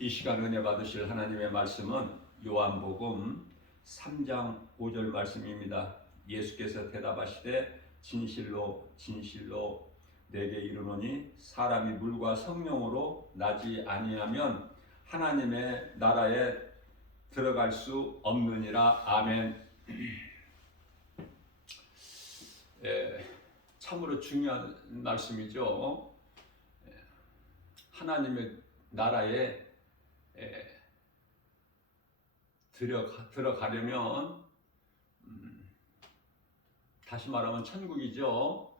이 시간 은혜 받으실 하나님의 말씀은 요한복음 3장 5절 말씀입니다. 예수께서 대답하시되 진실로 진실로 내게 이르노니 사람이 물과 성령으로 나지 아니하면 하나님의 나라에 들어갈 수 없느니라. 아멘. 참으로 중요한 말씀이죠. 하나님의 나라에 들어가려면 다시 말하면 천국이죠.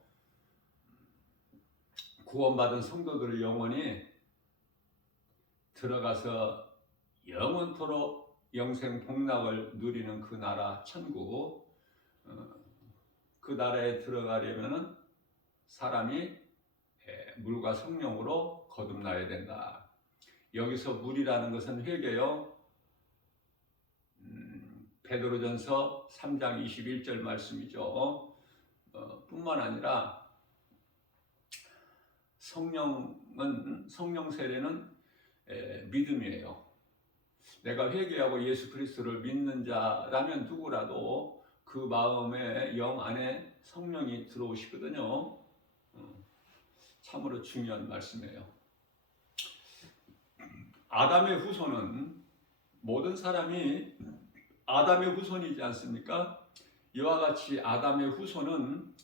구원받은 성도들의 영혼이 들어가서 영원토록 영생 복락을 누리는 그 나라 천국, 그 나라에 들어가려면 사람이 물과 성령으로 거듭나야 된다. 여기서 물이라는 것은 회개요. 베드로전서 3장 21절 말씀이죠. 뿐만 아니라 성령 세례는 믿음이에요. 내가 회개하고 예수 그리스도를 믿는 자라면 누구라도 그 마음의 영 안에 성령이 들어오시거든요. 참으로 중요한 말씀이에요. 아담의 후손은 모든 사람이 아담의 후손이지 않습니까? 이와 같이 아담의 후손은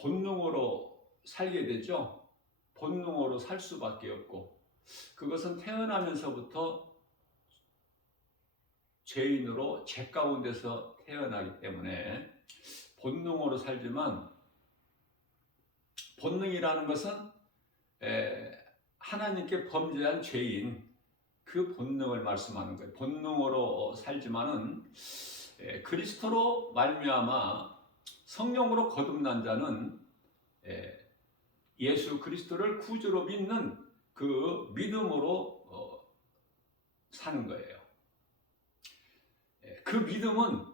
본능으로 살게 되죠. 본능으로 살 수밖에 없고, 그것은 태어나면서부터 죄인으로 죄 가운데서 태어나기 때문에 본능으로 살지만, 본능이라는 것은 하나님께 범죄한 죄인, 그 본능을 말씀하는 거예요. 본능으로 살지만은 그리스도로 말미암아 성령으로 거듭난 자는 예수 그리스도를 구주로 믿는 그 믿음으로 사는 거예요. 그 믿음은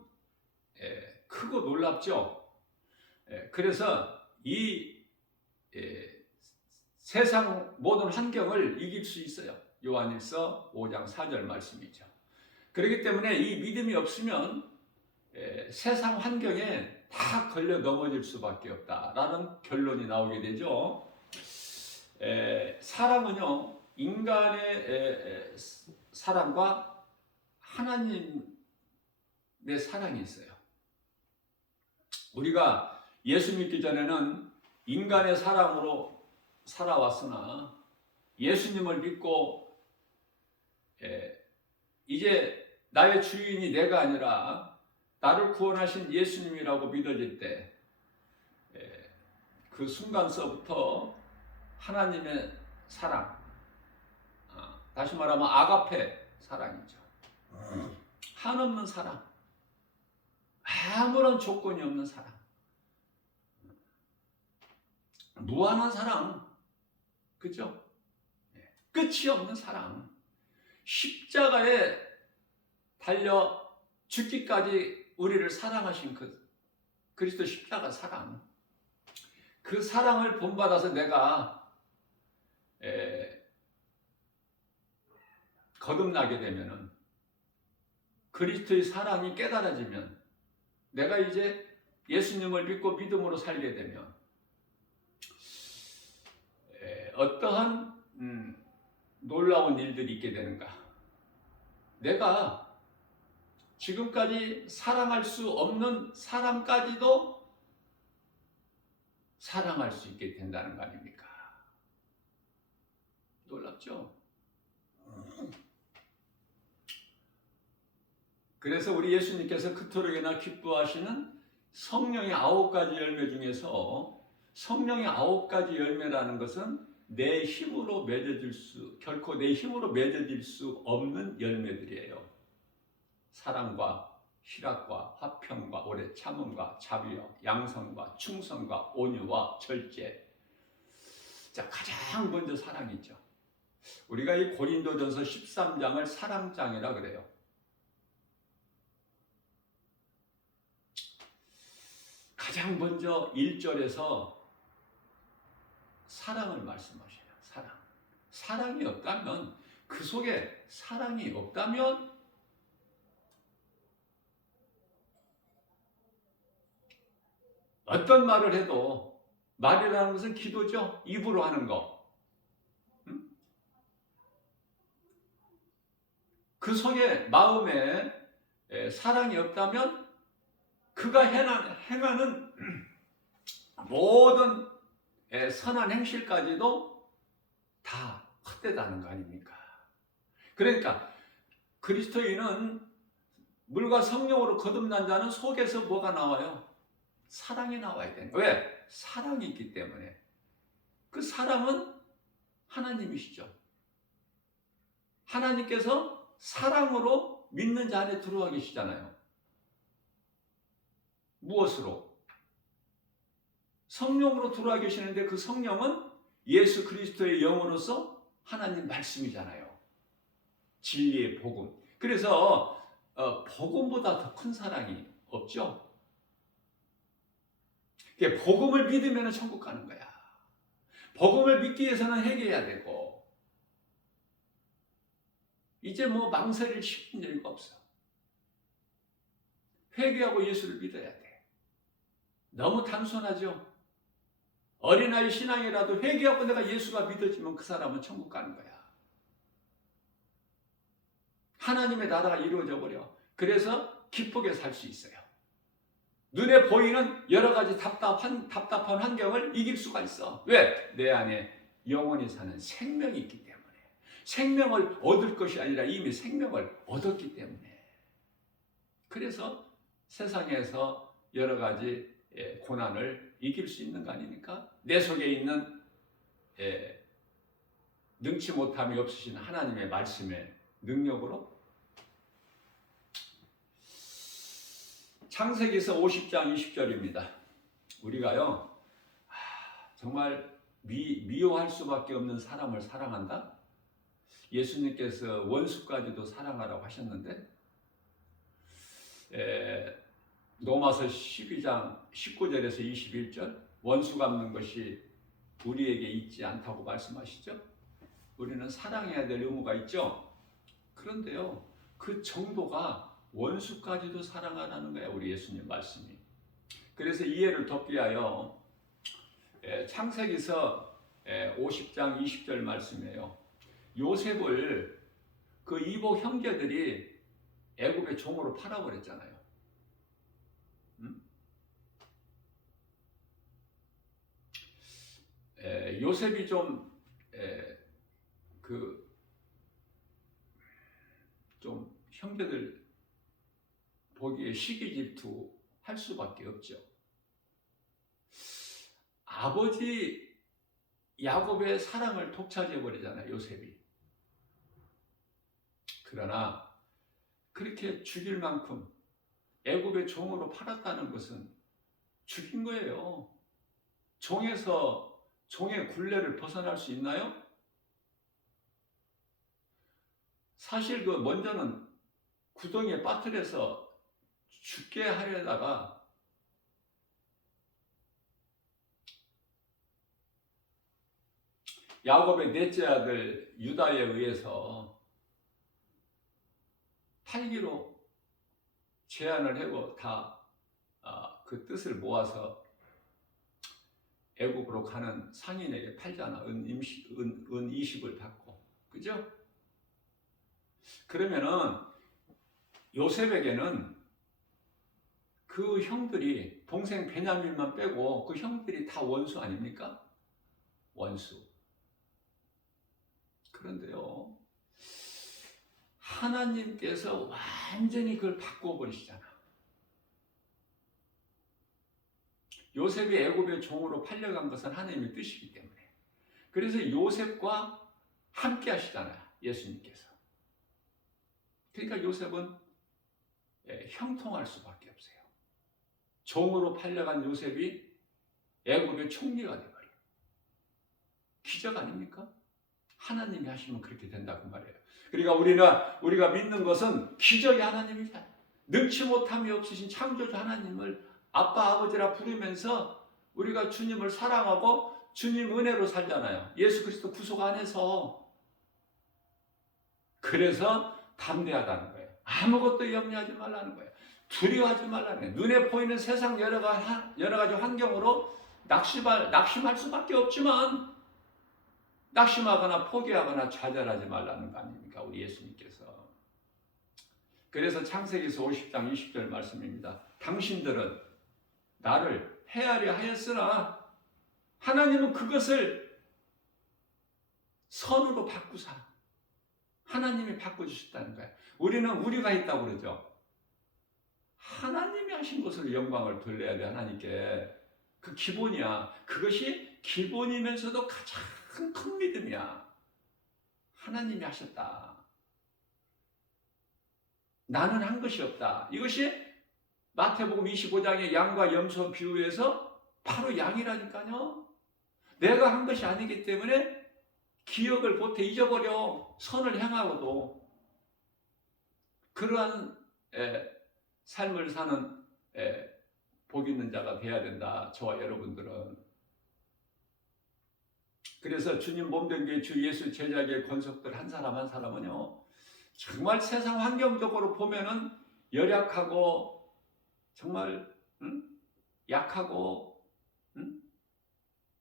크고 놀랍죠. 그래서 이 세상 모든 환경을 이길 수 있어요. 요한일서 5장 4절 말씀이죠. 그렇기 때문에 이 믿음이 없으면 세상 환경에 다 걸려 넘어질 수밖에 없다라는 결론이 나오게 되죠. 사랑은요, 인간의 사랑과 하나님의 사랑이 있어요. 우리가 예수 믿기 전에는 인간의 사랑으로 살아왔으나 예수님을 믿고 이제 나의 주인이 내가 아니라 나를 구원하신 예수님이라고 믿어질 때, 그 순간서부터 하나님의 사랑, 다시 말하면 아가페 사랑이죠. 한없는 사랑, 아무런 조건이 없는 사랑, 무한한 사랑, 그죠? 끝이 없는 사랑, 십자가에 달려 죽기까지 우리를 사랑하신 그 그리스도 십자가 사랑, 그 사랑을 본받아서 내가 거듭나게 되면은, 그리스도의 사랑이 깨달아지면, 내가 이제 예수님을 믿고 믿음으로 살게 되면 어떠한 놀라운 일들이 있게 되는가? 내가 지금까지 사랑할 수 없는 사람까지도 사랑할 수 있게 된다는 거 아닙니까? 놀랍죠? 그래서 우리 예수님께서 그토록이나 기뻐하시는 성령의 9가지 열매 중에서, 성령의 9가지 열매라는 것은 내 힘으로 결코 내 힘으로 맺어질 수 없는 열매들이에요. 사랑과 희락과 화평과 오래 참음과 자비와 양성과 충성과 온유와 절제. 자, 가장 먼저 사랑이죠. 우리가 이 고린도전서 13장을 사랑장이라 그래요. 가장 먼저 1절에서 사랑을 말씀하셔요. 사랑. 사랑이 없다면, 그 속에 사랑이 없다면 어떤 말을 해도, 말이라는 것은 기도죠. 입으로 하는 거. 그 속에 마음에 사랑이 없다면 그가 행하는 모든 선한 행실까지도 다 헛되다는 거 아닙니까? 그러니까 그리스도인은 물과 성령으로 거듭난 자는 속에서 뭐가 나와요? 사랑이 나와야 되는 거예요. 왜? 사랑이 있기 때문에. 그 사랑은 하나님이시죠. 하나님께서 사랑으로 믿는 자 안에 들어와 계시잖아요. 무엇으로? 성령으로 들어와 계시는데, 그 성령은 예수 그리스도의 영으로서 하나님 말씀이잖아요. 진리의 복음. 그래서 복음보다 더 큰 사랑이 없죠. 복음을 믿으면 천국 가는 거야. 복음을 믿기 위해서는 회개해야 되고, 이제 뭐 망설일 일이 없어. 회개하고 예수를 믿어야 돼. 너무 단순하죠? 어린아이 신앙이라도 회개하고 내가 예수가 믿어지면 그 사람은 천국 가는 거야. 하나님의 나라가 이루어져 버려. 그래서 기쁘게 살 수 있어요. 눈에 보이는 여러 가지 답답한 환경을 이길 수가 있어. 왜? 내 안에 영원히 사는 생명이 있기 때문에. 생명을 얻을 것이 아니라 이미 생명을 얻었기 때문에. 그래서 세상에서 여러 가지 고난을 이길 수 있는 거 아닙니까? 내 속에 있는 능치 못함이 없으신 하나님의 말씀의 능력으로. 창세기서 50장 20절입니다. 우리가요, 정말 미워할 수밖에 없는 사람을 사랑한다? 예수님께서 원수까지도 사랑하라고 하셨는데, 로마서 12장 19절에서 21절, 원수 갚는 것이 우리에게 있지 않다고 말씀하시죠. 우리는 사랑해야 될 의무가 있죠. 그런데요, 그 정도가 원수까지도 사랑하라는 거예요, 우리 예수님 말씀이. 그래서 이해를 돕기 위하여 창세기서 50장 20절 말씀이에요. 요셉을 그 이복 형제들이 애굽의 종으로 팔아버렸잖아요. 요셉이 좀 형제들 보기에 시기 질투 할 수밖에 없죠. 아버지 야곱의 사랑을 독차지해 버리잖아요, 요셉이. 그러나 그렇게 죽일 만큼 애굽의 종으로 팔았다는 것은 죽인 거예요. 종의 굴레를 벗어날 수 있나요? 사실 먼저는 구덩이에 빠뜨려서 죽게 하려다가 야곱의 넷째 아들 유다에 의해서 팔기로 제안을 하고 다 그 뜻을 모아서 애굽으로 가는 상인에게 팔잖아. 은 20을 받고. 그죠? 그러면은 요셉에게는 그 형들이, 동생 베냐민만 빼고 그 형들이 다 원수 아닙니까? 원수. 그런데요, 하나님께서 완전히 그걸 바꿔버리시잖아. 요셉이 애굽의 종으로 팔려간 것은 하나님의 뜻이기 때문에. 그래서 요셉과 함께 하시잖아요, 예수님께서. 그러니까 요셉은 형통할 수밖에 없어요. 종으로 팔려간 요셉이 애굽의 총리가 되어버려요. 기적 아닙니까? 하나님이 하시면 그렇게 된다고 말해요. 그러니까 우리가 믿는 것은 기적이 하나님이다. 능치 못함이 없으신 창조주 하나님을 아빠 아버지라 부르면서 우리가 주님을 사랑하고 주님 은혜로 살잖아요. 예수 그리스도 구속 안에서. 그래서 담대하다는 거예요. 아무것도 염려하지 말라는 거예요. 두려워하지 말라는 거예요. 눈에 보이는 세상 여러 가지 환경으로 낙심할 수밖에 없지만 낙심하거나 포기하거나 좌절하지 말라는 거 아닙니까? 우리 예수님께서. 그래서 창세기서 50장 20절 말씀입니다. 당신들은 나를 헤아려 하였으나 하나님은 그것을 선으로 바꾸사. 하나님이 바꿔주셨다는 거예요. 우리는 우리가 있다고 그러죠. 하나님이 하신 것으로 영광을 돌려야 돼. 하나님께. 그 기본이야. 그것이 기본이면서도 가장 큰 믿음이야. 하나님이 하셨다. 나는 한 것이 없다. 이것이 마태복음 25장의 양과 염소 비유에서 바로 양이라니까요. 내가 한 것이 아니기 때문에 기억을 못해 잊어버려. 선을 향하고도. 그러한 삶을 사는 복 있는 자가 되어야 된다. 저와 여러분들은. 그래서 주님 몸된 교회 주 예수 제자의 권속들 한 사람 한 사람은요, 정말 세상 환경적으로 보면은 열약하고 정말 약하고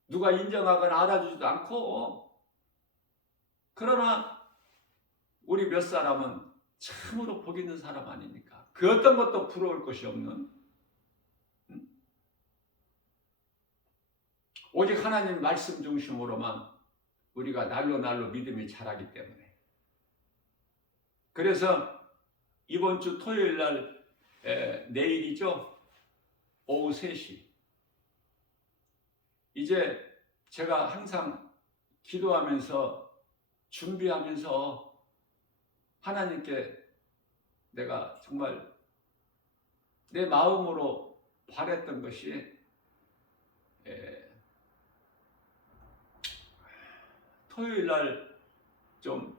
누가 인정하거나 알아주지도 않고, 그러나 우리 몇 사람은 참으로 복 있는 사람 아닙니까? 그 어떤 것도 부러울 것이 없는, 오직 하나님 말씀 중심으로만 우리가 날로 믿음이 자라기 때문에. 그래서 이번 주 토요일 날 내일이죠. 오후 3시. 이제 제가 항상 기도하면서 준비하면서 하나님께 내가 정말 내 마음으로 바랬던 것이 토요일 날 좀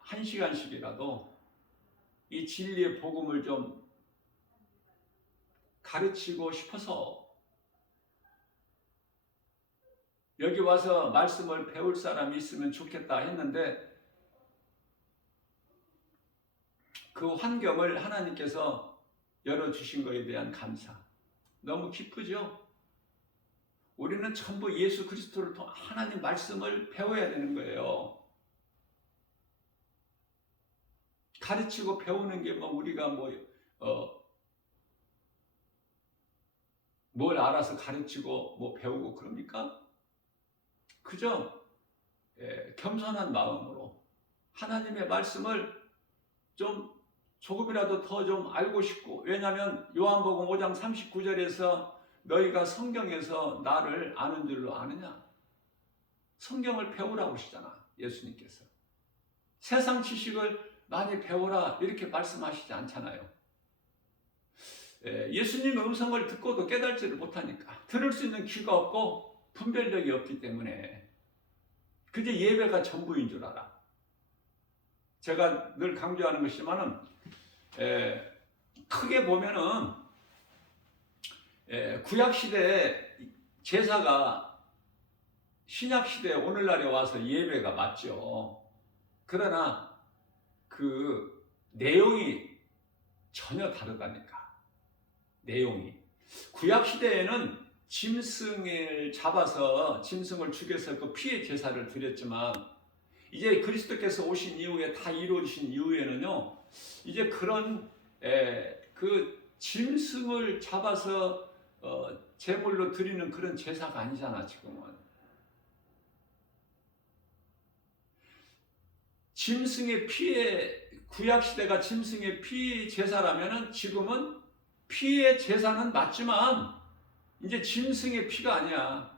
1시간씩이라도 이 진리의 복음을 좀 가르치고 싶어서 여기 와서 말씀을 배울 사람이 있으면 좋겠다 했는데, 그 환경을 하나님께서 열어주신 것에 대한 감사. 너무 기쁘죠? 우리는 전부 예수 그리스도를 통해 하나님 말씀을 배워야 되는 거예요. 가르치고 배우는 게 뭐 우리가 뭘 알아서 가르치고 뭐 배우고 그럽니까? 그저 겸손한 마음으로 하나님의 말씀을 좀 조금이라도 더 좀 알고 싶고, 왜냐하면 요한복음 5장 39절에서 너희가 성경에서 나를 아는 줄로 아느냐? 성경을 배우라고 하시잖아, 예수님께서. 세상 지식을 많이 배워라 이렇게 말씀하시지 않잖아요. 예수님의 음성을 듣고도 깨달지를 못하니까, 들을 수 있는 귀가 없고 분별력이 없기 때문에 그게 예배가 전부인 줄 알아. 제가 늘 강조하는 것이지만은 크게 보면은 구약시대 제사가 신약시대 오늘날에 와서 예배가 맞죠. 그러나 그 내용이 전혀 다르다니까. 내용이. 구약시대에는 짐승을 잡아서 짐승을 죽여서 그 피의 제사를 드렸지만, 이제 그리스도께서 오신 이후에 다 이루어지신 이후에는요, 이제 그런 그 짐승을 잡아서 제물로 드리는 그런 제사가 아니잖아. 지금은 짐승의 피에, 구약시대가 짐승의 피 제사라면은 지금은 피의 제사는 맞지만 이제 짐승의 피가 아니야.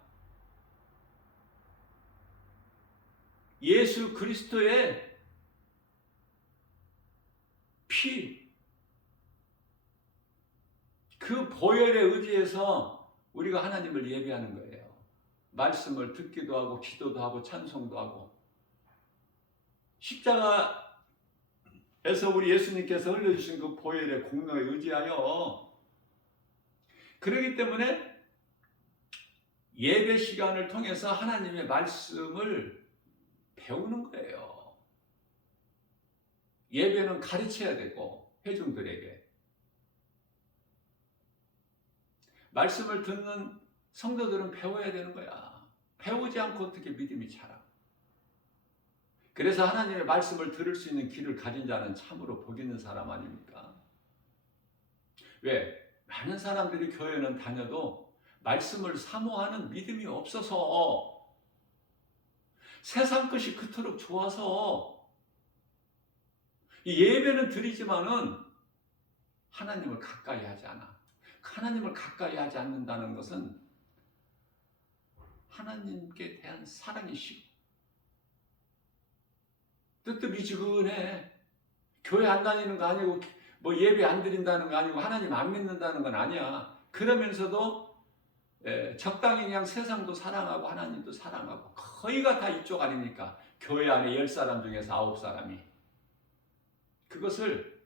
예수 그리스도의 피, 그 보혈에 의지해서 우리가 하나님을 예배하는 거예요. 말씀을 듣기도 하고 기도도 하고 찬송도 하고. 십자가에서 우리 예수님께서 흘려주신 그 보혈의 공로에 의지하여, 그렇기 때문에 예배 시간을 통해서 하나님의 말씀을 배우는 거예요. 예배는 가르쳐야 되고 회중들에게 말씀을 듣는 성도들은 배워야 되는 거야. 배우지 않고 어떻게 믿음이 자라. 그래서 하나님의 말씀을 들을 수 있는 귀를 가진 자는 참으로 복 있는 사람 아닙니까? 왜? 많은 사람들이 교회는 다녀도 말씀을 사모하는 믿음이 없어서, 세상 것이 그토록 좋아서, 이 예배는 드리지만은 하나님을 가까이 하지 않아. 하나님을 가까이 하지 않는다는 것은 하나님께 대한 사랑이 식고 뜨뜻미지근해. 교회 안 다니는 거 아니고 뭐 예배 안 드린다는 거 아니고 하나님 안 믿는다는 건 아니야. 그러면서도 적당히 그냥 세상도 사랑하고 하나님도 사랑하고 거의가 다 이쪽 아닙니까? 교회 안에 10사람 중에서 9사람이. 그것을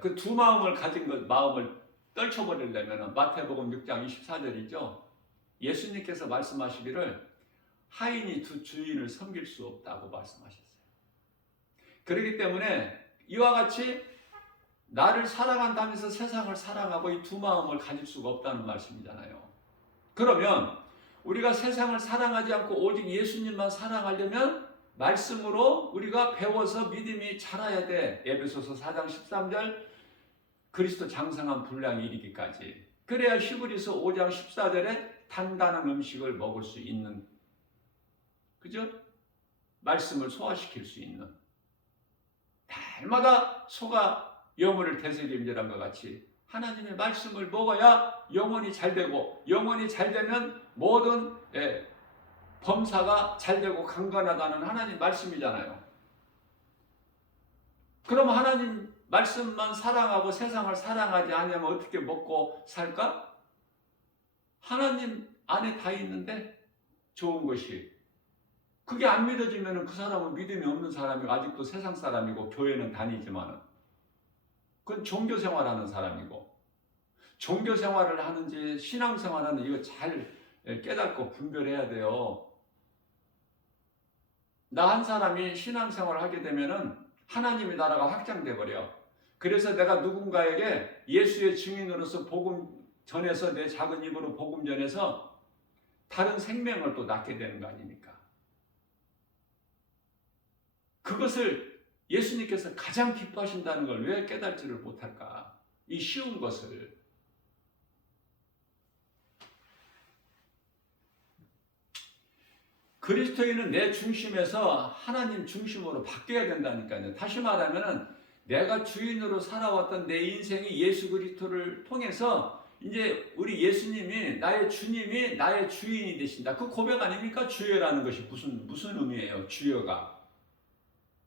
그 두 마음을 가진 것, 마음을 떨쳐버리려면 마태복음 6장 24절이죠. 예수님께서 말씀하시기를 하인이 두 주인을 섬길 수 없다고 말씀하셨어요. 그렇기 때문에 이와 같이 나를 사랑한다면서 세상을 사랑하고 이 두 마음을 가질 수가 없다는 말씀이잖아요. 그러면 우리가 세상을 사랑하지 않고 오직 예수님만 사랑하려면 말씀으로 우리가 배워서 믿음이 자라야 돼. 에베소서 4장 13절 그리스도 장성한 분량이 이르기까지. 그래야 히브리서 5장 14절에 단단한 음식을 먹을 수 있는, 그죠? 말씀을 소화시킬 수 있는, 날마다 소가 여물을 되새김질한 것 같이 하나님의 말씀을 먹어야 영혼이 잘 되고, 영혼이 잘 되면 모든 범사가 잘 되고 강건하다는 하나님 말씀이잖아요. 그럼 하나님 말씀만 사랑하고 세상을 사랑하지 않으면 어떻게 먹고 살까? 하나님 안에 다 있는데 좋은 것이, 그게 안 믿어지면 그 사람은 믿음이 없는 사람이고 아직도 세상 사람이고 교회는 다니지만 그건 종교생활하는 사람이고, 종교생활을 하는지 신앙생활을 하는지 이거 잘 깨닫고 분별해야 돼요. 나 한 사람이 신앙생활을 하게 되면은 하나님의 나라가 확장돼 버려. 그래서 내가 누군가에게 예수의 증인으로서 복음 전해서, 내 작은 입으로 복음 전해서 다른 생명을 또 낳게 되는 거 아닙니까? 그것을 예수님께서 가장 기뻐하신다는 걸 왜 깨닫지를 못할까? 이 쉬운 것을. 그리스도인은 내 중심에서 하나님 중심으로 바뀌어야 된다니까요. 다시 말하면 내가 주인으로 살아왔던 내 인생이 예수 그리스도를 통해서 이제 우리 예수님이 나의 주님이 나의 주인이 되신다. 그 고백 아닙니까? 주여라는 것이 무슨 의미예요? 주여가.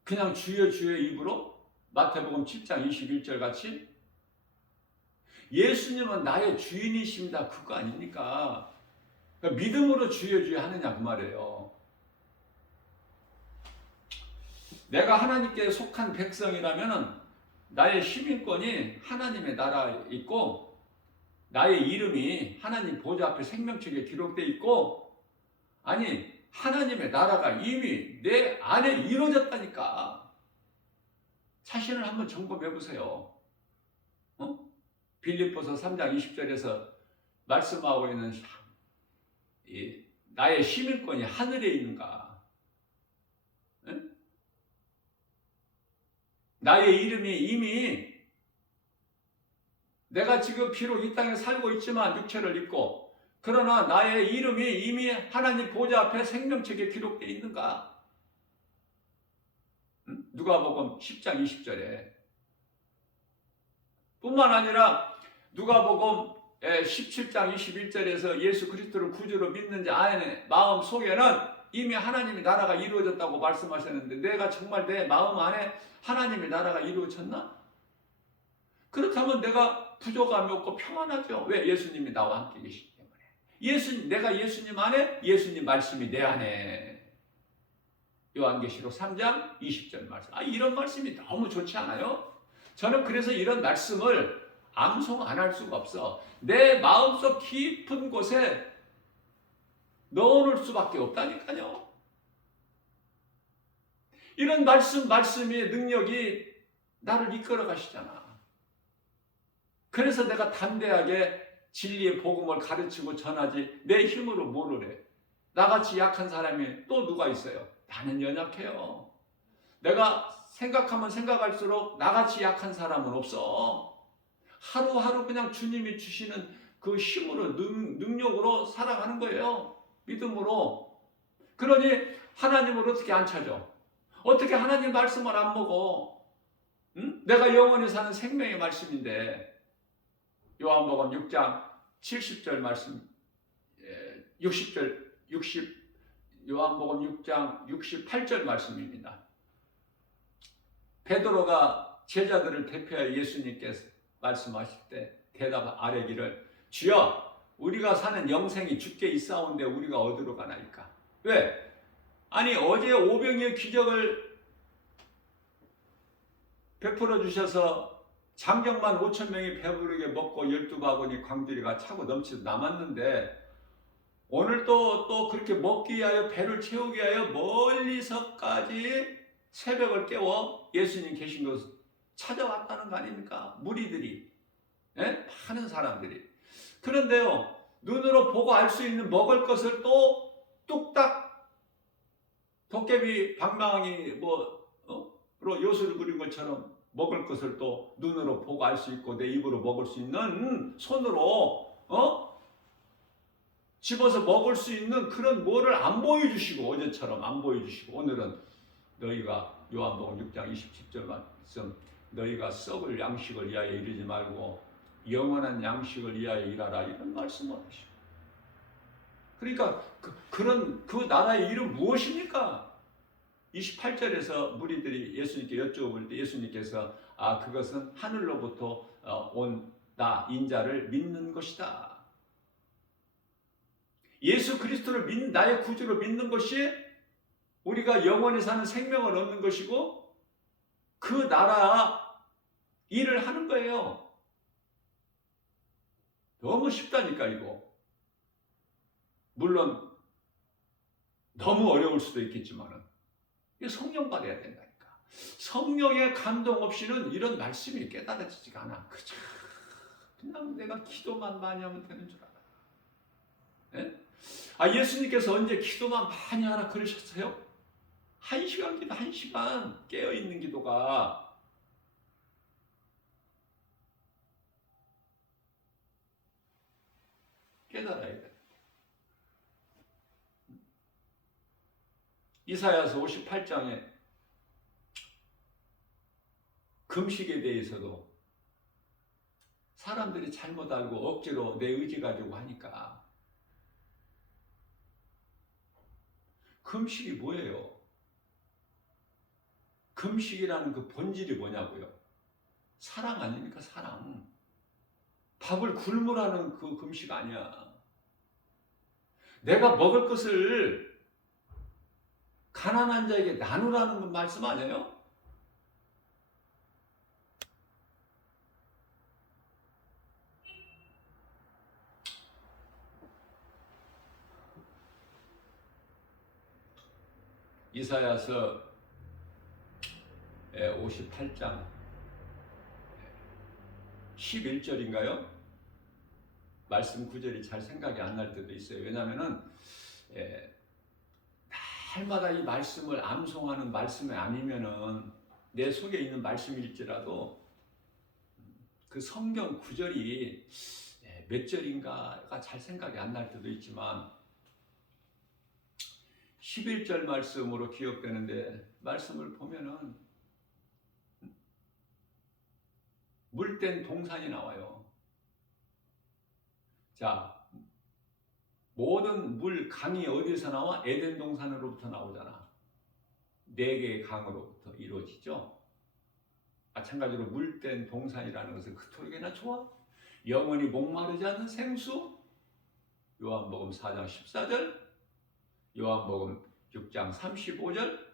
그냥 주여 주여 입으로? 마태복음 10장 21절 같이? 예수님은 나의 주인이십니다. 그거 아닙니까? 그러니까 믿음으로 주여 주여 하느냐 그 말이에요. 내가 하나님께 속한 백성이라면 나의 시민권이 하나님의 나라에 있고, 나의 이름이 하나님 보좌 앞에 생명책에 기록되어 있고, 아니 하나님의 나라가 이미 내 안에 이루어졌다니까. 자신을 한번 점검해 보세요. 빌립보서 3장 20절에서 말씀하고 있는 나의 시민권이 하늘에 있는가? 나의 이름이 이미, 내가 지금 비록 이 땅에 살고 있지만 육체를 입고, 그러나 나의 이름이 이미 하나님 보좌 앞에 생명책에 기록되어 있는가? 누가복음 10장 20절에. 뿐만 아니라 누가복음 17장 21절에서 예수 그리스도를 구주로 믿는 자 안에 마음 속에는 이미 하나님의 나라가 이루어졌다고 말씀하셨는데, 내가 정말 내 마음 안에 하나님의 나라가 이루어졌나? 그렇다면 내가 부족함이 없고 평안하죠. 왜? 예수님이 나와 함께 계시기 때문에. 내가 예수님 안에, 예수님 말씀이 내 안에. 요한계시록 3장 20절 말씀. 이런 말씀이 너무 좋지 않아요? 저는 그래서 이런 말씀을 암송 안 할 수가 없어. 내 마음속 깊은 곳에 넣어놓을 수밖에 없다니까요. 이런 말씀의 능력이 나를 이끌어 가시잖아. 그래서 내가 담대하게 진리의 복음을 가르치고 전하지 내 힘으로 뭐를 해. 나같이 약한 사람이 또 누가 있어요? 나는 연약해요. 내가 생각하면 생각할수록 나같이 약한 사람은 없어. 하루하루 그냥 주님이 주시는 그 힘으로 능력으로 살아가는 거예요. 믿음으로. 그러니 하나님을 어떻게 안 찾아? 어떻게 하나님 말씀을 안 먹어? 응? 내가 영원히 사는 생명의 말씀인데 요한복음 6장 70절 말씀 60절 60 요한복음 6장 68절 말씀입니다. 베드로가 제자들을 대표하여 예수님께서 말씀하실 때 대답 아뢰기를 주여 우리가 사는 영생이 주께 있사온데 우리가 어디로 가나이까? 왜? 아니 어제 오병이의 기적을 베풀어 주셔서 장정만 5,000명이 배부르게 먹고 12바구니 광주리가 차고 넘치고 남았는데 오늘 또 그렇게 먹기 위하여 배를 채우기 위하여 멀리서까지 새벽을 깨워 예수님 계신 곳을 찾아왔다는 거 아닙니까? 무리들이, 많은 사람들이. 그런데요, 눈으로 보고 알 수 있는 먹을 것을 또 뚝딱 도깨비 방망이 로 요술을 부린 것처럼 먹을 것을 또 눈으로 보고 알 수 있고 내 입으로 먹을 수 있는 손으로 집어서 먹을 수 있는 그런 뭐를 안 보여주시고 어제처럼 안 보여주시고 오늘은 너희가 요한복음 6장 27절 말씀 너희가 썩을 양식을 위하여 이르지 말고 영원한 양식을 위하여 일하라 이런 말씀을 하시고 그러니까 그 나라의 이름 무엇입니까? 28절에서 무리들이 예수님께 여쭤볼 때 예수님께서 그것은 하늘로부터 온 나 인자를 믿는 것이다. 예수 그리스도를 나의 구주로 믿는 것이 우리가 영원히 사는 생명을 얻는 것이고 그 나라 일을 하는 거예요. 너무 쉽다니까 이거. 물론 너무 어려울 수도 있겠지만은 성령 받아야 된다니까. 성령의 감동 없이는 이런 말씀이 깨달아지지가 않아. 그냥 내가 기도만 많이 하면 되는 줄 알아. 예수님께서 언제 기도만 많이 하라 그러셨어요? 1시간 기도, 1시간 깨어있는 기도가 깨달아야 돼. 이사야서 58장에 금식에 대해서도 사람들이 잘못 알고 억지로 내 의지 가지고 하니까 금식이 뭐예요? 금식이라는 그 본질이 뭐냐고요? 사랑 아닙니까? 사랑. 밥을 굶으라는 그 금식 아니야. 내가 먹을 것을 가난한 자에게 나누라는 말씀 아니에요? 이사야서 58장 11절인가요? 말씀 구절이 잘 생각이 안 날 때도 있어요. 왜냐하면은 날마다 이 말씀을 암송하는 말씀이 아니면은 내 속에 있는 말씀일지라도 그 성경 구절이 몇 절인가가 잘 생각이 안 날 때도 있지만 11절 말씀으로 기억되는데 말씀을 보면은 물된 동산이 나와요. 자, 모든 물 강이 어디서 나와? 에덴 동산으로부터 나오잖아. 4개의 강으로부터 이루어지죠. 마찬가지로 물된 동산이라는 것은 그토록이나 좋아. 영원히 목마르지 않는 생수. 요한복음 4장 14절, 요한복음 6장 35절.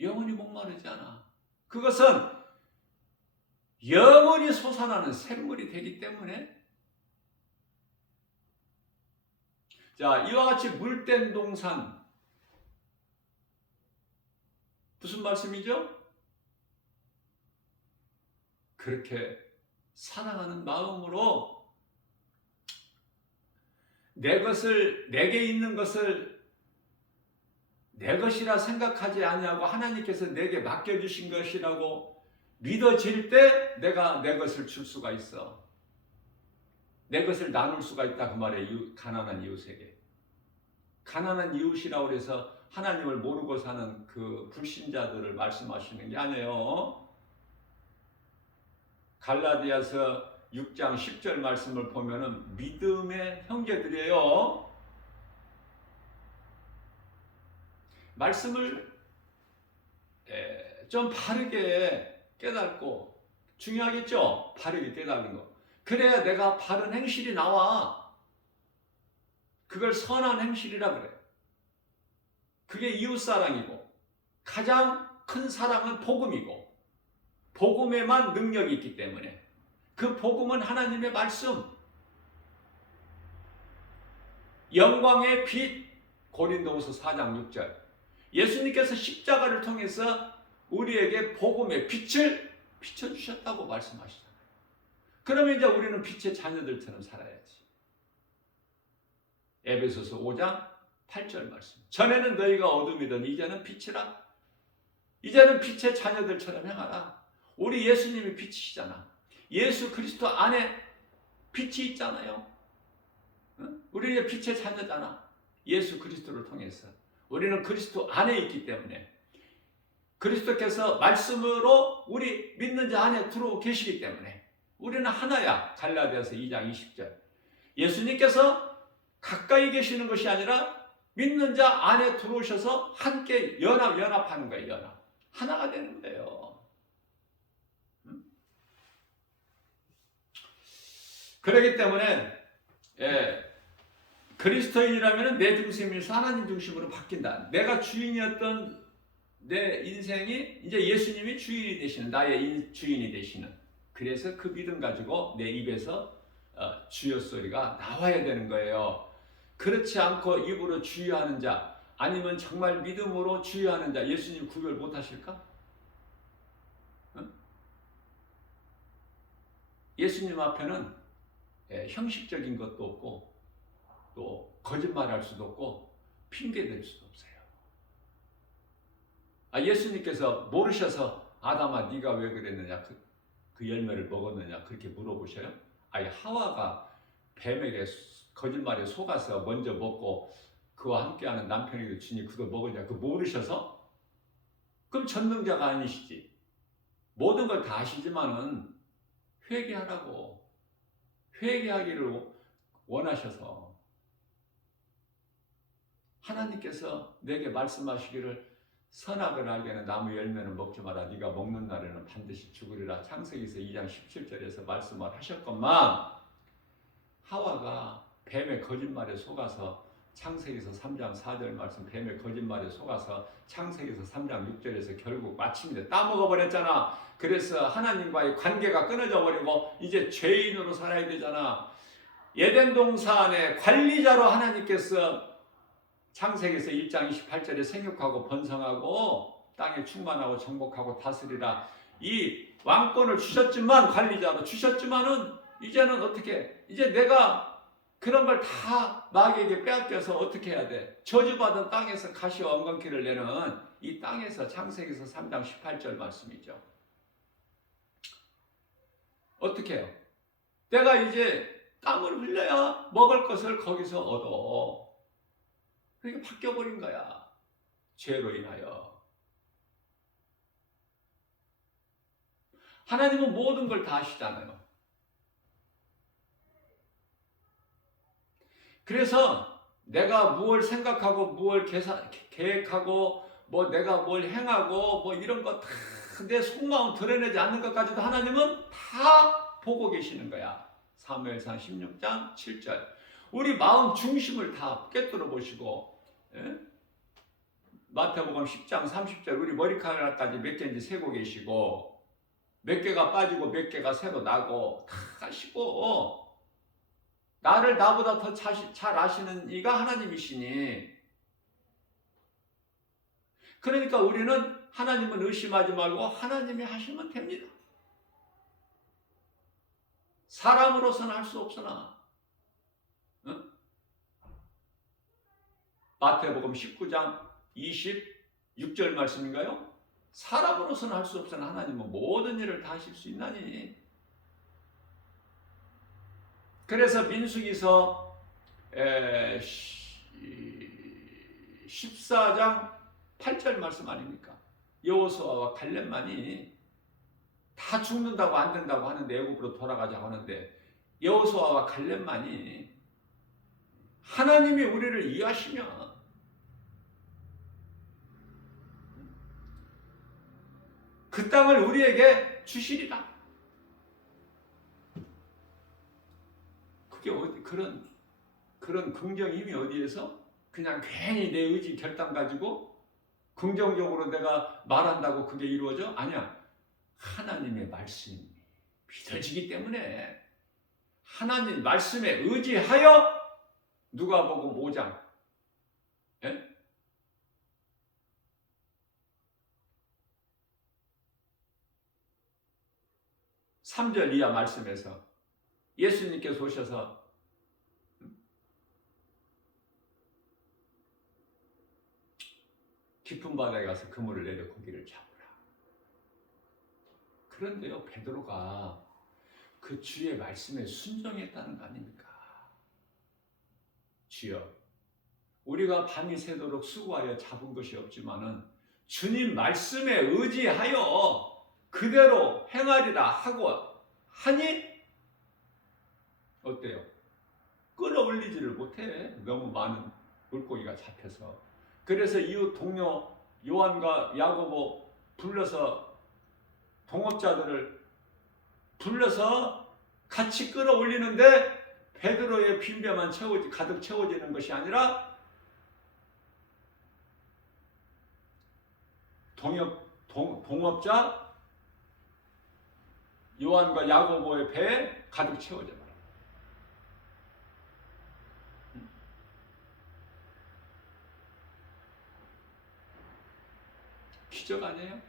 영원히 목마르지 않아. 그것은 영원히 솟아나는 샘물이 되기 때문에 자, 이와 같이 물된 동산 무슨 말씀이죠? 그렇게 사랑하는 마음으로 내게 있는 것을 내 것이라 생각하지 아니하고 하나님께서 내게 맡겨주신 것이라고 믿어질 때 내가 내 것을 줄 수가 있어. 내 것을 나눌 수가 있다 그 말이에요. 가난한 이웃에게. 가난한 이웃이라고 해서 하나님을 모르고 사는 그 불신자들을 말씀하시는 게 아니에요. 갈라디아서 6장 10절 말씀을 보면은 믿음의 형제들이에요. 말씀을 좀 바르게 깨닫고, 중요하겠죠? 바르게 깨닫는 거. 그래야 내가 바른 행실이 나와. 그걸 선한 행실이라 그래. 그게 이웃사랑이고, 가장 큰 사랑은 복음이고, 복음에만 능력이 있기 때문에, 그 복음은 하나님의 말씀, 영광의 빛, 고린도후서 4장 6절. 예수님께서 십자가를 통해서 우리에게 복음의 빛을 비춰주셨다고 말씀하시잖아요. 그러면 이제 우리는 빛의 자녀들처럼 살아야지. 에베소서 5장 8절 말씀. 전에는 너희가 어둠이던 이제는 빛이라. 이제는 빛의 자녀들처럼 행하라. 우리 예수님이 빛이시잖아. 예수 그리스도 안에 빛이 있잖아요. 우리는 빛의 자녀잖아. 예수 그리스도를 통해서. 우리는 그리스도 안에 있기 때문에, 그리스도께서 말씀으로 우리 믿는 자 안에 들어오고 계시기 때문에 우리는 하나야. 갈라디아서 2장 20절. 예수님께서 가까이 계시는 것이 아니라 믿는 자 안에 들어오셔서 함께 연합하는 거예요. 연합. 하나가 되는 거예요. 그렇기 때문에 그리스도인이라면 내 중심에서 하나님 중심으로 바뀐다. 내가 주인이었던 내 인생이 이제 예수님이 주인이 되시는, 나의 주인이 되시는. 그래서 그 믿음 가지고 내 입에서 주여 소리가 나와야 되는 거예요. 그렇지 않고 입으로 주여하는 자, 아니면 정말 믿음으로 주여하는 자, 예수님 구별 못 하실까? 예수님 앞에는 형식적인 것도 없고, 또 거짓말할 수도 없고, 핑계댈 수도 없어요. 예수님께서 모르셔서 아담아 네가 왜 그랬느냐, 그 열매를 먹었느냐 그렇게 물어보셔요? 하와가 뱀에게 거짓말에 속아서 먼저 먹고 그와 함께하는 남편에게 주니 그거 먹었냐, 그거 모르셔서? 그럼 전능자가 아니시지. 모든 걸 다 아시지만은 회개하라고, 회개하기를 원하셔서 하나님께서 내게 말씀하시기를 선악을 알게는 나무 열매는 먹지 마라. 네가 먹는 날에는 반드시 죽으리라. 창세기서 2장 17절에서 말씀을 하셨건만, 하와가 뱀의 거짓말에 속아서 창세기서 3장 4절 말씀, 뱀의 거짓말에 속아서 창세기서 3장 6절에서 결국 마침내 따먹어버렸잖아. 그래서 하나님과의 관계가 끊어져 버리고 이제 죄인으로 살아야 되잖아. 에덴 동산의 관리자로 하나님께서 창세기서 1장 28절에 생육하고 번성하고 땅에 충만하고 정복하고 다스리라, 이 왕권을 주셨지만, 관리자로 주셨지만은 이제는 어떻게, 이제 내가 그런 걸 다 마귀에게 빼앗겨서 어떻게 해야 돼? 저주받은 땅에서 가시와 엉겅퀴를 내는 이 땅에서, 창세기서 3장 18절 말씀이죠. 어떻게 해요? 내가 이제 땀을 흘려야 먹을 것을 거기서 얻어. 그렇게 바뀌어버린 거야. 죄로 인하여. 하나님은 모든 걸 다 아시잖아요. 그래서 내가 무엇을 생각하고 무엇을 계획하고 뭐 내가 뭘 행하고 뭐 이런 거 다 내 속마음 드러내지 않는 것까지도 하나님은 다 보고 계시는 거야. 사무엘상 16장 7절. 우리 마음 중심을 다 꿰뚫어 보시고, 마태복음 10장 30절 우리 머리카락까지 몇 개인지 세고 계시고, 몇 개가 빠지고 몇 개가 새로 나고 다 아시고, 나를 나보다 더 잘 아시는 이가 하나님이시니, 그러니까 우리는 하나님은 의심하지 말고 하나님이 하시면 됩니다. 사람으로서는 할 수 없으나, 응? 마태복음 19장 26절 말씀인가요? 사람으로서는 할 수 없으나 하나님은 모든 일을 다 하실 수 있나니. 그래서 민수기서 14장 8절 말씀 아닙니까? 여호수아와 갈렙만이 다 죽는다고 안 된다고 하는데, 애굽으로 돌아가자고 하는데, 여호수아와 갈렙만이 하나님이 우리를 이해하시면 그 땅을 우리에게 주시리라. 그게 그런 긍정 힘이 어디에서? 그냥 괜히 내 의지 결단 가지고 긍정적으로 내가 말한다고 그게 이루어져? 아니야. 하나님의 말씀이 믿어지기 때문에 하나님 말씀에 의지하여 누가복음 5장 3절 이하 말씀에서 예수님께서 오셔서 깊은 바다에 가서 그물을 내려 고기를 잡으라. 그런데요, 베드로가 그 주의 말씀에 순종했다는 거 아닙니까? 주여, 우리가 밤이 새도록 수고하여 잡은 것이 없지만은 주님 말씀에 의지하여 그대로 행하리라 하고 하니 어때요? 끌어올리지를 못해. 너무 많은 물고기가 잡혀서. 그래서 이웃 동료 요한과 야고보 불러서, 동업자들을 불러서 같이 끌어올리는데 베드로의 빈배만 가득 채워지는 것이 아니라 동업자 요한과 야고보의 배에 가득 채워져 버려요. 기적 아니에요?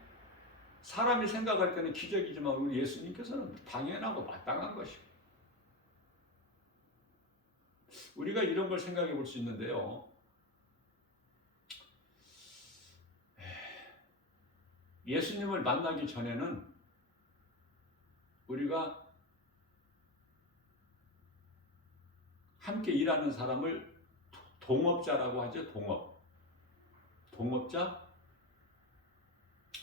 사람이 생각할 때는 기적이지만 우리 예수님께서는 당연하고 마땅한 것이고, 우리가 이런 걸 생각해 볼 수 있는데요. 예수님을 만나기 전에는 우리가 함께 일하는 사람을 동업자라고 하죠. 동업자,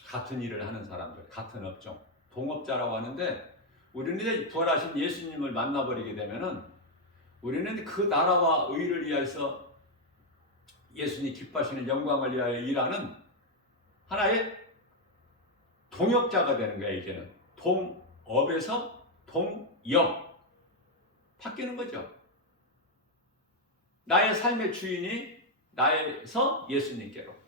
같은 일을 하는 사람들, 같은 업종, 동업자라고 하는데, 우리는 이제 부활하신 예수님을 만나버리게 되면은 우리는 그 나라와 의를 위해서 예수님 기뻐하시는 영광을 위하여 일하는 하나의 동역자가 되는 거야. 이제는 동업에서 동역 바뀌는 거죠. 나의 삶의 주인이 나에서 예수님께로.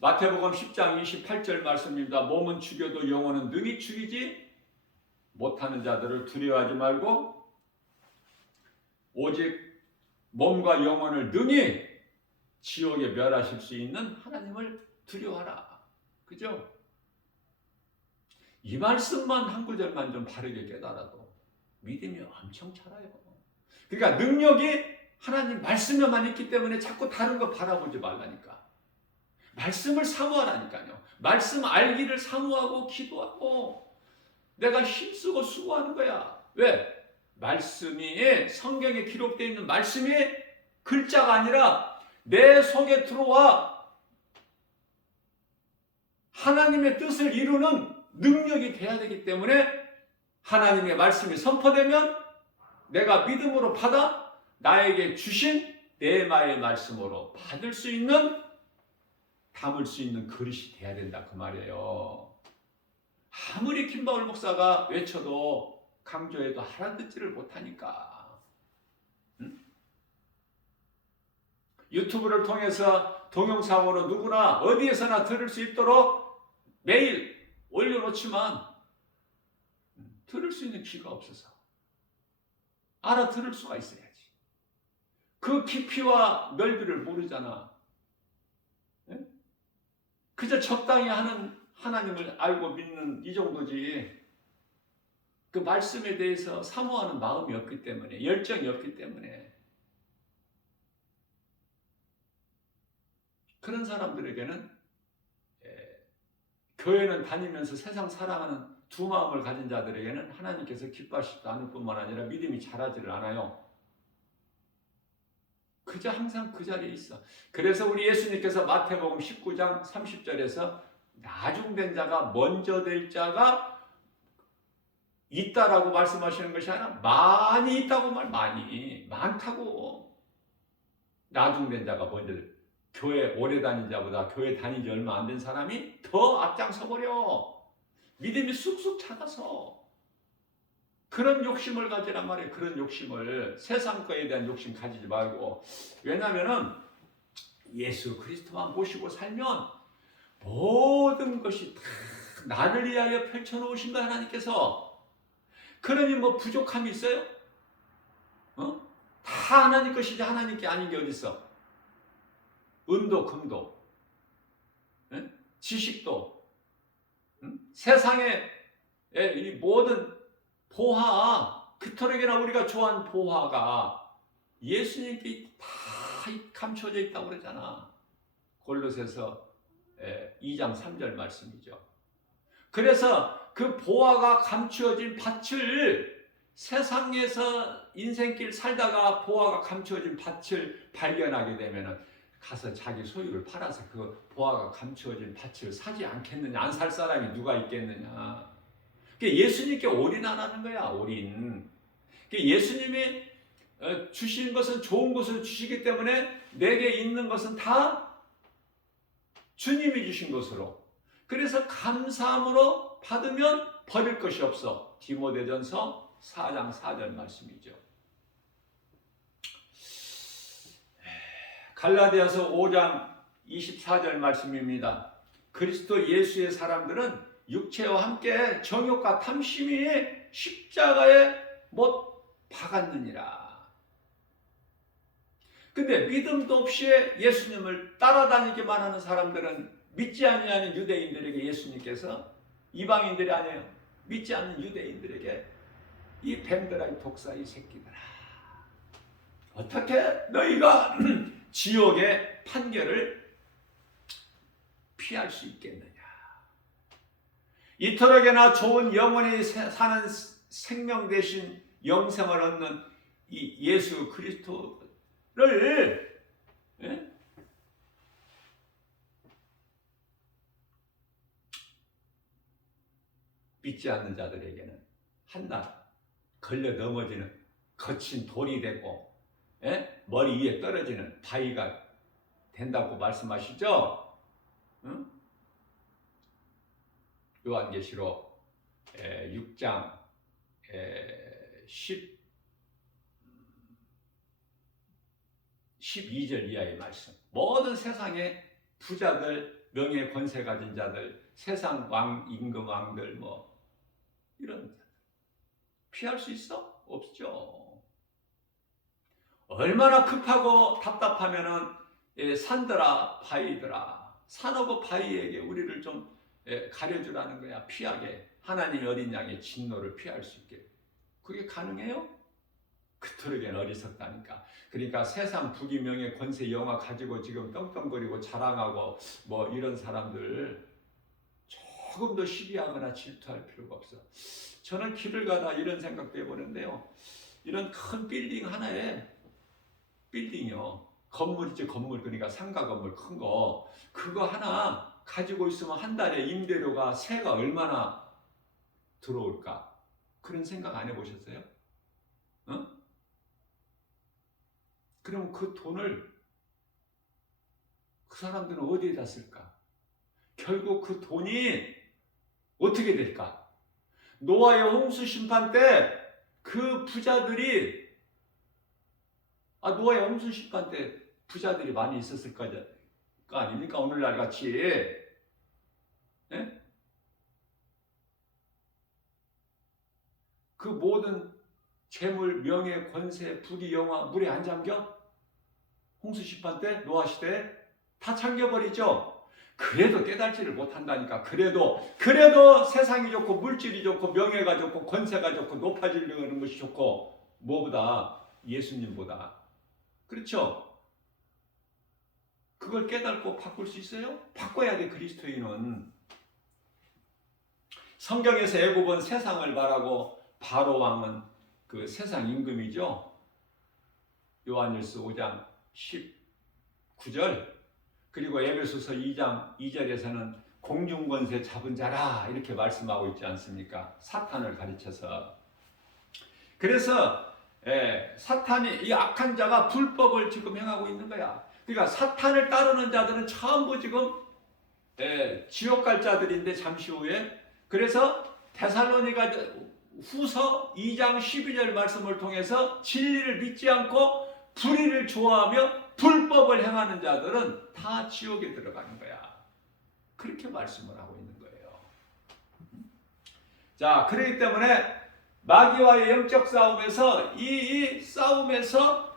마태복음 10장 28절 말씀입니다. 몸은 죽여도 영혼은 능히 죽이지 못하는 자들을 두려워하지 말고 오직 몸과 영혼을 능히 지옥에 멸하실 수 있는 하나님을 두려워하라. 그죠? 이 말씀만 한 구절만 좀 바르게 깨달아도 믿음이 엄청 차라요. 그러니까 능력이 하나님 말씀에만 있기 때문에 자꾸 다른 거 바라보지 말라니까. 말씀을 사모하라니까요. 말씀 알기를 사모하고 기도하고 내가 힘쓰고 수고하는 거야. 왜? 말씀이, 성경에 기록되어 있는 말씀이 글자가 아니라 내 속에 들어와 하나님의 뜻을 이루는 능력이 돼야 되기 때문에 하나님의 말씀이 선포되면 내가 믿음으로 받아 나에게 주신 네마의 말씀으로 받을 수 있는, 담을 수 있는 그릇이 돼야 된다 그 말이에요. 아무리 김바울 목사가 외쳐도 강조해도 알아듣지를 못하니까. 유튜브를 통해서 동영상으로 누구나 어디에서나 들을 수 있도록 매일 올려놓지만 들을 수 있는 귀가 없어서 알아들을 수가 있어야지. 그 깊이와 넓이를 모르잖아. 그저 적당히 하는 하나님을 알고 믿는 이 정도지. 그 말씀에 대해서 사모하는 마음이 없기 때문에, 열정이 없기 때문에, 그런 사람들에게는 교회는 다니면서 세상 사랑하는 두 마음을 가진 자들에게는 하나님께서 기뻐하시지도 않을 뿐만 아니라 믿음이 자라지를 않아요. 그저 항상 그 자리에 있어. 그래서 우리 예수님께서 마태복음 19장 30절에서 나중된 자가 먼저 될 자가 있다라고 말씀하시는 것이 아니라 많이 있다고 많다고. 나중된 자가 먼저 교회 오래 다닌 자보다 교회 다닌 지 얼마 안 된 사람이 더 앞장서 버려. 믿음이 쑥쑥 작아서. 그런 욕심을 가지란 말이에요. 그런 욕심을, 세상 거에 대한 욕심 가지지 말고. 왜냐하면 예수 그리스도만 모시고 살면 모든 것이 다 나를 위하여 펼쳐놓으신 거야, 하나님께서. 그러니 뭐 부족함이 있어요? 다 하나님 것이지 하나님 게 아닌 게 어디 있어? 은도 금도, 지식도, 세상의 이 모든 보화, 그토록이나 우리가 좋아하는 보화가 예수님께 다 감춰져 있다고 그러잖아. 골로새서 2장 3절 말씀이죠. 그래서 그 보화가 감추어진 밭을, 세상에서 인생길 살다가 보화가 감추어진 밭을 발견하게 되면은 가서 자기 소유를 팔아서 그 보화가 감추어진 밭을 사지 않겠느냐. 안 살 사람이 누가 있겠느냐. 예수님께 올인하라는 거야. 올인. 예수님이 주신 것은 좋은 것을 주시기 때문에 내게 있는 것은 다 주님이 주신 것으로, 그래서 감사함으로 받으면 버릴 것이 없어. 디모데전서 4장 4절 말씀이죠. 갈라디아서 5장 24절 말씀입니다. 그리스도 예수의 사람들은 육체와 함께 정욕과 탐심이 십자가에 못 박았느니라. 근데 믿음도 없이 예수님을 따라다니기만 하는 사람들은, 믿지 아니하는 유대인들에게 예수님께서, 이방인들이 아니에요, 믿지 않는 유대인들에게 이 뱀들아, 이 독사, 이 새끼들아, 어떻게 너희가 지옥의 판결을 피할 수 있겠느냐. 이토록이나 좋은 영원히 사는 생명 대신 영생을 얻는 이 예수 그리스도를 믿지 않는 자들에게는 한낱 걸려 넘어지는 거친 돌이 되고 머리 위에 떨어지는 바위가 된다고 말씀하시죠? 요한계시록 6장 12절 이하의 말씀. 모든 세상의 부자들, 명예 권세 가진 자들, 세상 왕, 임금 왕들, 뭐 이런 자들 피할 수 있어? 없죠. 얼마나 급하고 답답하면은 산들아 바위들아, 산하고 바위에게 우리를 좀 가려주라는 거야. 피하게. 하나님의 어린 양의 진노를 피할 수 있게. 그게 가능해요? 그토록엔 어리석다니까. 그러니까 세상 부귀 명예 권세 영화 가지고 지금 떵떵거리고 자랑하고 뭐 이런 사람들 조금 더 시기하거나 질투할 필요가 없어. 저는 길을 가다 이런 생각도 해보는데요. 이런 큰 빌딩 하나에, 빌딩이요, 건물이죠, 건물. 그러니까 상가 건물 큰 거, 그거 하나 가지고 있으면 한 달에 임대료가, 세가 얼마나 들어올까? 그런 생각 안 해보셨어요? 그럼 그 돈을 그 사람들은 어디에다 쓸까? 결국 그 돈이 어떻게 될까? 노아의 홍수 심판 때 그 부자들이, 노아의 홍수 심판 때 부자들이 많이 있었을 거 아닙니까? 오늘날 같이. 그 모든 재물, 명예, 권세, 부귀, 영화 물에 안 잠겨? 홍수 심판 때, 노아 시대에 다 잠겨버리죠. 그래도 깨달지를 못한다니까. 그래도 세상이 좋고 물질이 좋고 명예가 좋고 권세가 좋고 높아지려는 것이 좋고 뭐보다 예수님보다. 그렇죠? 그걸 깨닫고 바꿀 수 있어요? 바꿔야 돼. 그리스도인은. 성경에서 애굽은 세상을 말하고 바로 왕은 그 세상 임금이죠. 요한일서 5장 19절 그리고 에베소서 2장 2절에서는 공중권세 잡은 자라 이렇게 말씀하고 있지 않습니까? 사탄을 가르쳐서. 그래서 사탄이 이 악한 자가 불법을 지금 행하고 있는 거야. 그러니까 사탄을 따르는 자들은 전부 지금 지옥 갈 자들인데 잠시 후에. 그래서 데살로니가 후서 2장 12절 말씀을 통해서 진리를 믿지 않고 불의를 좋아하며 불법을 행하는 자들은 다 지옥에 들어가는 거야. 그렇게 말씀을 하고 있는 거예요. 자, 그렇기 때문에 마귀와의 영적 싸움에서 이 싸움에서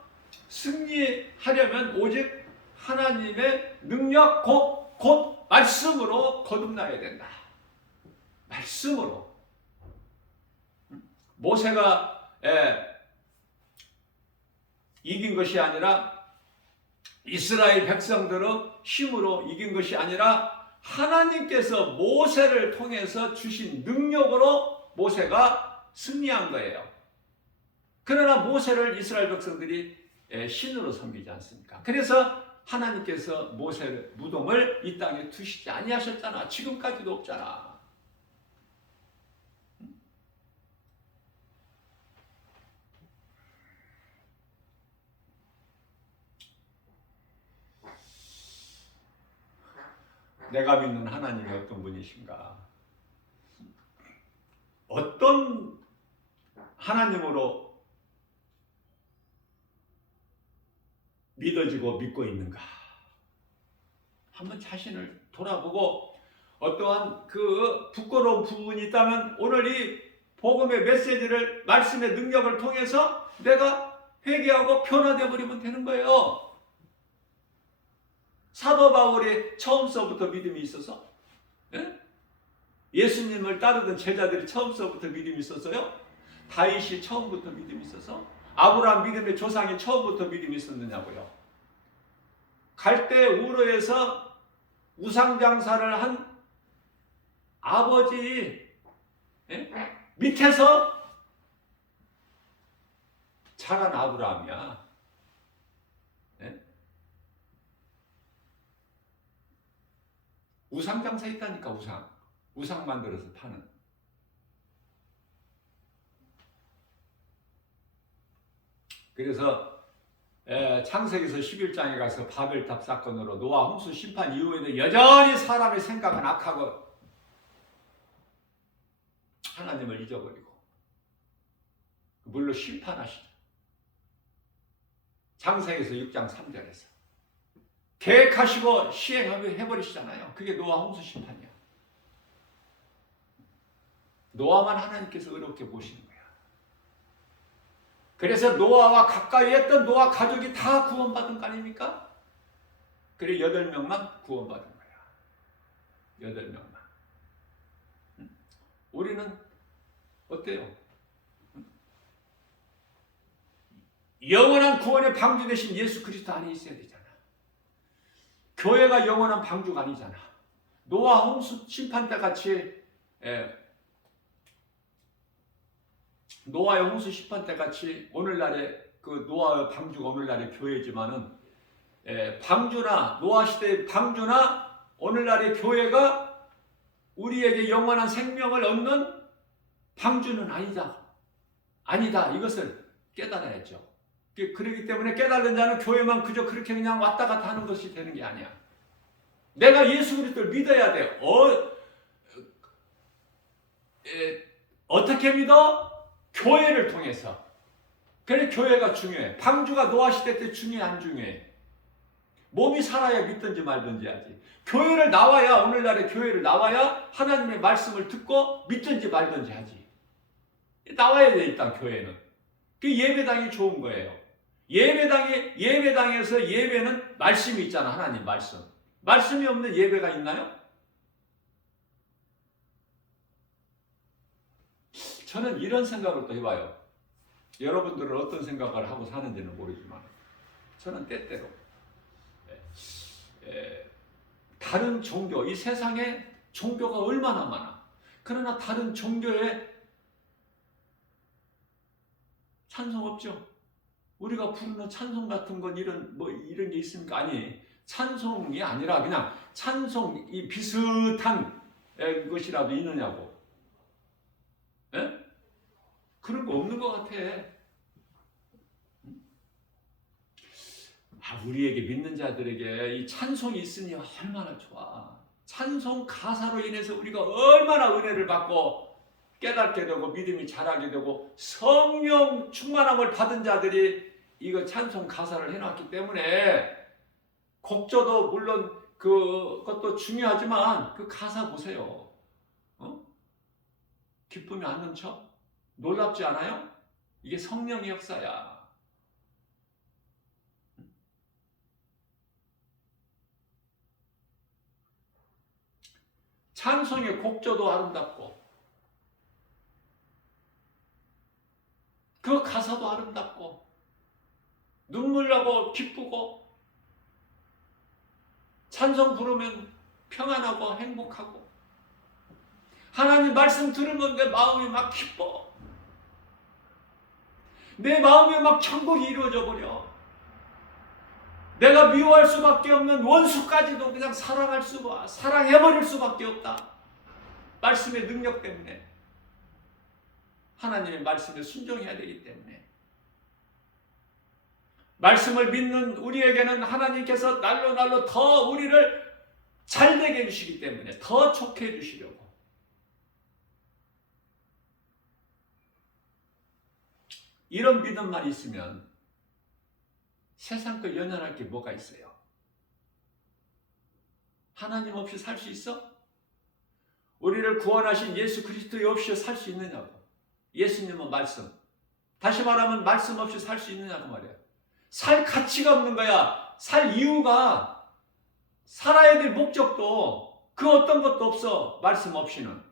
승리하려면 오직 하나님의 능력 곧 말씀으로 거듭나야 된다. 말씀으로. 모세가 이긴 것이 아니라 이스라엘 백성들의 힘으로 이긴 것이 아니라 하나님께서 모세를 통해서 주신 능력으로 모세가 승리한 거예요. 그러나 모세를 이스라엘 백성들이 신으로 섬기지 않습니까? 그래서 하나님께서 모세의 무덤을 이 땅에 두시지 아니하셨잖아. 지금까지도 없잖아. 내가 믿는 하나님이 어떤 분이신가? 어떤 하나님으로 믿어지고 믿고 있는가? 한번 자신을 돌아보고 어떠한 그 부끄러운 부분이 있다면 오늘 이 복음의 메시지를, 말씀의 능력을 통해서 내가 회개하고 변화되어 버리면 되는 거예요. 사도 바울이 처음서부터 믿음이 있어서, 예수님을 따르던 제자들이 처음서부터 믿음이 있었어요? 다윗이 처음부터 믿음이 있어서? 아브라함 믿음의 조상이 처음부터 믿음이 있었느냐고요? 갈대 우르에서 우상장사를 한 아버지 밑에서 자란 아브라함이야. 우상장사 있다니까. 우상 만들어서 파는. 그래서 창세기서 11장에 가서 바벨탑 사건으로 노아 홍수 심판 이후에는 여전히 사람의 생각은 악하고 하나님을 잊어버리고 물로 심판하시죠. 창세기서 6장 3절에서 계획하시고 시행해버리시잖아요. 그게 노아 홍수 심판이야. 노아만 하나님께서 어렵게 보시는 거야. 그래서 노아와 가까이 했던 노아 가족이 다 구원받은 거 아닙니까? 그래 8명만 구원받은 거야. 8명만. 우리는 어때요? 영원한 구원의 방주 되신 예수 그리스도 안에 있어야 되잖아. 교회가 영원한 방주가 아니잖아. 노아 홍수 심판 때 같이 노아의 홍수 심판 때 같이 오늘날의 그 노아의 방주가 오늘날의 교회지만은 방주나 노아 시대의 방주나 오늘날의 교회가 우리에게 영원한 생명을 얻는 방주는 아니다. 이것을 깨달아야죠. 그렇기 때문에 깨달은 자는 교회만 그저 그렇게 그냥 왔다 갔다 하는 것이 되는 게 아니야. 내가 예수 그리스도를 믿어야 돼. 어떻게 믿어? 교회를 통해서. 그래 교회가 중요해. 방주가 노아 시대 때 중요해 안 중요해? 몸이 살아야 믿든지 말든지 하지. 교회를 나와야 오늘날의 교회를 나와야 하나님의 말씀을 듣고 믿든지 말든지 하지. 나와야 돼 일단 교회는. 그 예배당이 좋은 거예요. 예배당에서 예배는 말씀이 있잖아. 하나님 말씀. 말씀이 없는 예배가 있나요? 저는 이런 생각을 또 해봐요. 여러분들은 어떤 생각을 하고 사는지는 모르지만 저는 때때로 다른 종교, 이 세상에 종교가 얼마나 많아. 그러나 다른 종교에 찬송 없죠. 우리가 부르는 찬송 같은 건 이런 게 있습니까? 아니, 찬송이 아니라 그냥 찬송이 비슷한 것이라도 있느냐고. 예? 그런 거 없는 것 같아. 우리에게 믿는 자들에게 이 찬송이 있으니 얼마나 좋아. 찬송 가사로 인해서 우리가 얼마나 은혜를 받고 깨닫게 되고 믿음이 자라게 되고 성령 충만함을 받은 자들이 이거 찬송 가사를 해놨기 때문에 곡조도 물론 그것도 중요하지만 그 가사 보세요. 기쁨이 안 넘쳐? 놀랍지 않아요? 이게 성령의 역사야. 찬송의 곡조도 아름답고 그 가사도 아름답고 눈물 나고 기쁘고 찬송 부르면 평안하고 행복하고 하나님 말씀 들으면 내 마음이 막 기뻐. 내 마음에 막 천국이 이루어져 버려. 내가 미워할 수밖에 없는 원수까지도 그냥 사랑해버릴 수밖에 없다. 말씀의 능력 때문에. 하나님의 말씀에 순종해야 되기 때문에. 말씀을 믿는 우리에게는 하나님께서 날로 더 우리를 잘되게 해주시기 때문에 더 좋게 해주시려고. 이런 믿음만 있으면 세상 거 연연할 게 뭐가 있어요? 하나님 없이 살 수 있어? 우리를 구원하신 예수 그리스도 없이 살 수 있느냐고. 예수님은 말씀. 다시 말하면 말씀 없이 살 수 있느냐고 말이야. 살 가치가 없는 거야. 살 이유가, 살아야 될 목적도 그 어떤 것도 없어. 말씀 없이는.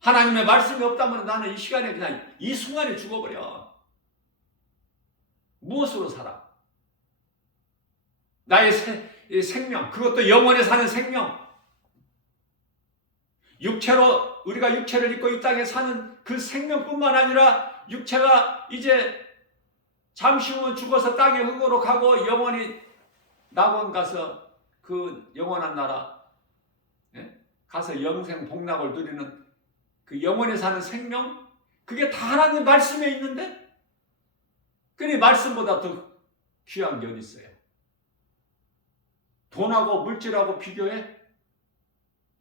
하나님의 말씀이 없다면 나는 이 시간에 그냥 이 순간에 죽어버려. 무엇으로 살아? 나의 생명, 그것도 영원에 사는 생명. 육체로 우리가 육체를 입고 이 땅에 사는 그 생명뿐만 아니라 육체가 이제 잠시 후면 죽어서 땅의 흙으로 가고 영원히 낙원 가서 그 영원한 나라 가서 영생 복락을 누리는 그 영원에 사는 생명, 그게 다 하나님 말씀에 있는데, 그러니 말씀보다 더 귀한 게 어디 있어요? 돈하고 물질하고 비교해?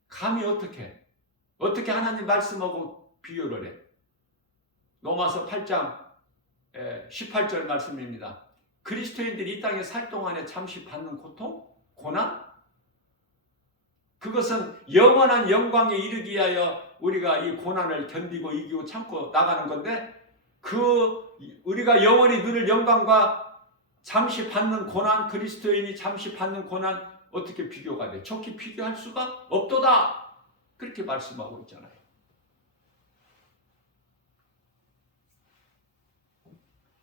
감히 어떻게 하나님 말씀하고 비교를 해? 로마서 8장 18절 말씀입니다. 그리스도인들이 이 땅에 살 동안에 잠시 받는 고통, 고난, 그것은 영원한 영광에 이르기 위하여 우리가 이 고난을 견디고 이기고 참고 나가는 건데, 우리가 영원히 누릴 영광과 잠시 받는 고난, 그리스도인이 잠시 받는 고난, 어떻게 비교가 돼? 좋게 비교할 수가 없도다. 그렇게 말씀하고 있잖아요.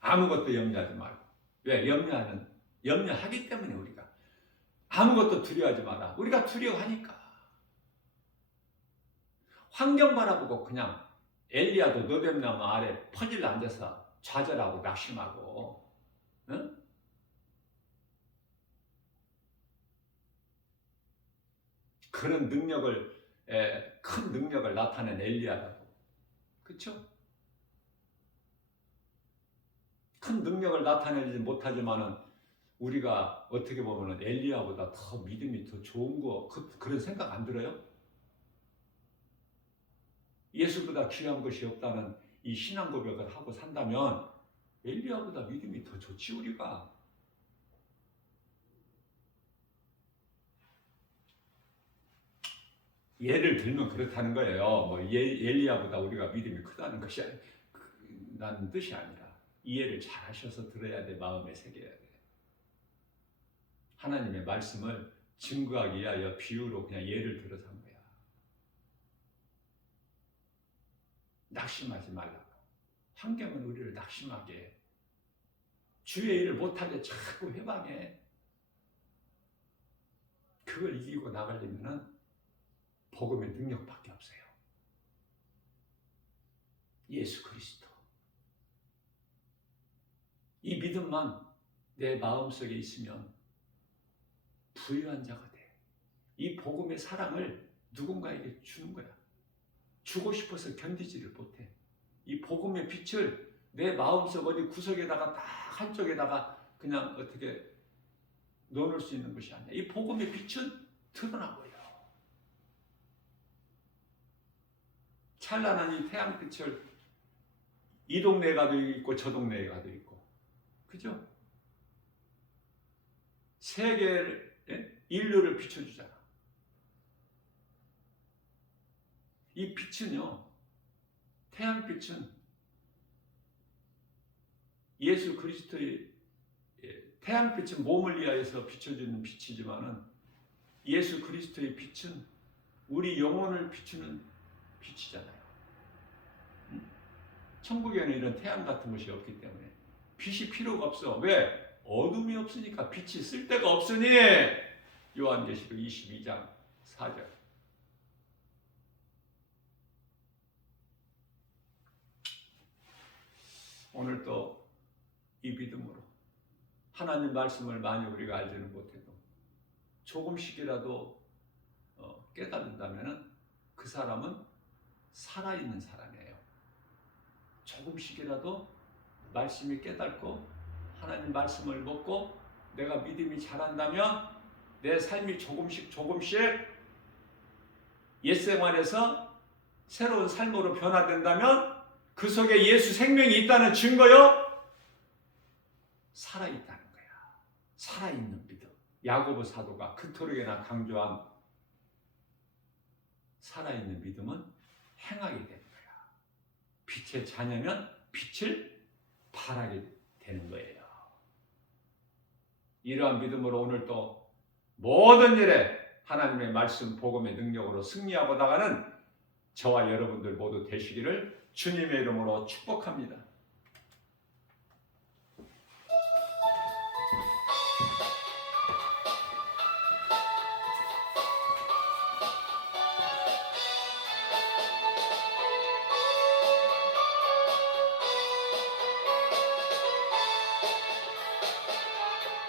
아무것도 염려하지 말고. 왜? 염려하기 때문에 우리가. 아무것도 두려워하지 마라. 우리가 두려워하니까. 환경 바라보고 그냥 엘리야도 너뎀나무 아래 퍼질러 앉아서 좌절하고 낙심하고, 응? 그런 큰 능력을 나타낸 엘리야라고. 그렇죠? 큰 능력을 나타내지 못하지만은 우리가 어떻게 보면 엘리야보다 더 믿음이 더 좋은 그런 생각 안 들어요? 예수보다 귀한 것이 없다는 이 신앙 고백을 하고 산다면 엘리야보다 믿음이 더 좋지 우리가. 예를 들면 그렇다는 거예요. 뭐 엘리야보다 우리가 믿음이 크다는 것이 라는 뜻이 아니라 이해를 잘 하셔서 들어야 돼. 마음에 새겨야 돼. 하나님의 말씀을 증거하기 위하여 비유로 그냥 예를 들어서 한 거야. 낙심하지 말라고. 환경은 우리를 낙심하게 해. 주의 일을 못하게 자꾸 회방해. 그걸 이기고 나가려면 복음의 능력밖에 없어요. 예수 그리스도. 이 믿음만 내 마음속에 있으면 부유한 자가 돼. 이 복음의 사랑을 누군가에게 주는 거야. 주고 싶어서 견디지를 못해. 이 복음의 빛을 내 마음속 어디 구석에다가 딱 한쪽에다가 그냥 어떻게 넣어놓을 수 있는 것이 아니야. 이 복음의 빛은 드러나고요. 찬란한 이 태양빛을 이 동네에 가도 있고 저 동네에 가도 있고, 그죠? 세계를, 인류를 비춰주잖아. 이 빛은요, 태양빛은 예수 그리스도의 태양빛은 몸을 위하여서 비춰주는 빛이지만은 예수 그리스도의 빛은 우리 영혼을 비추는 빛이잖아요. 천국에는 이런 태양 같은 것이 없기 때문에 빛이 필요가 없어. 왜? 어둠이 없으니까. 빛이 쓸 데가 없으니. 요한계시록 22장 4절. 오늘 또 이 믿음으로 하나님 말씀을 많이 우리가 알지는 못해도 조금씩이라도 깨닫는다면 그 사람은 살아있는 사람이에요. 조금씩이라도 말씀이 깨닫고 하나님 말씀을 먹고 내가 믿음이 자란다면 내 삶이 조금씩 옛생활에서 새로운 삶으로 변화된다면 그 속에 예수 생명이 있다는 증거요. 살아있다는 거야. 살아있는 믿음. 야고보 사도가 그토록이나 강조한 살아있는 믿음은 행하게 되는 거야. 빛의 자녀면 빛을 발하게 되는 거예요. 이러한 믿음으로 오늘 또 모든 일에 하나님의 말씀 복음의 능력으로 승리하고 나가는 저와 여러분들 모두 되시기를 주님의 이름으로 축복합니다.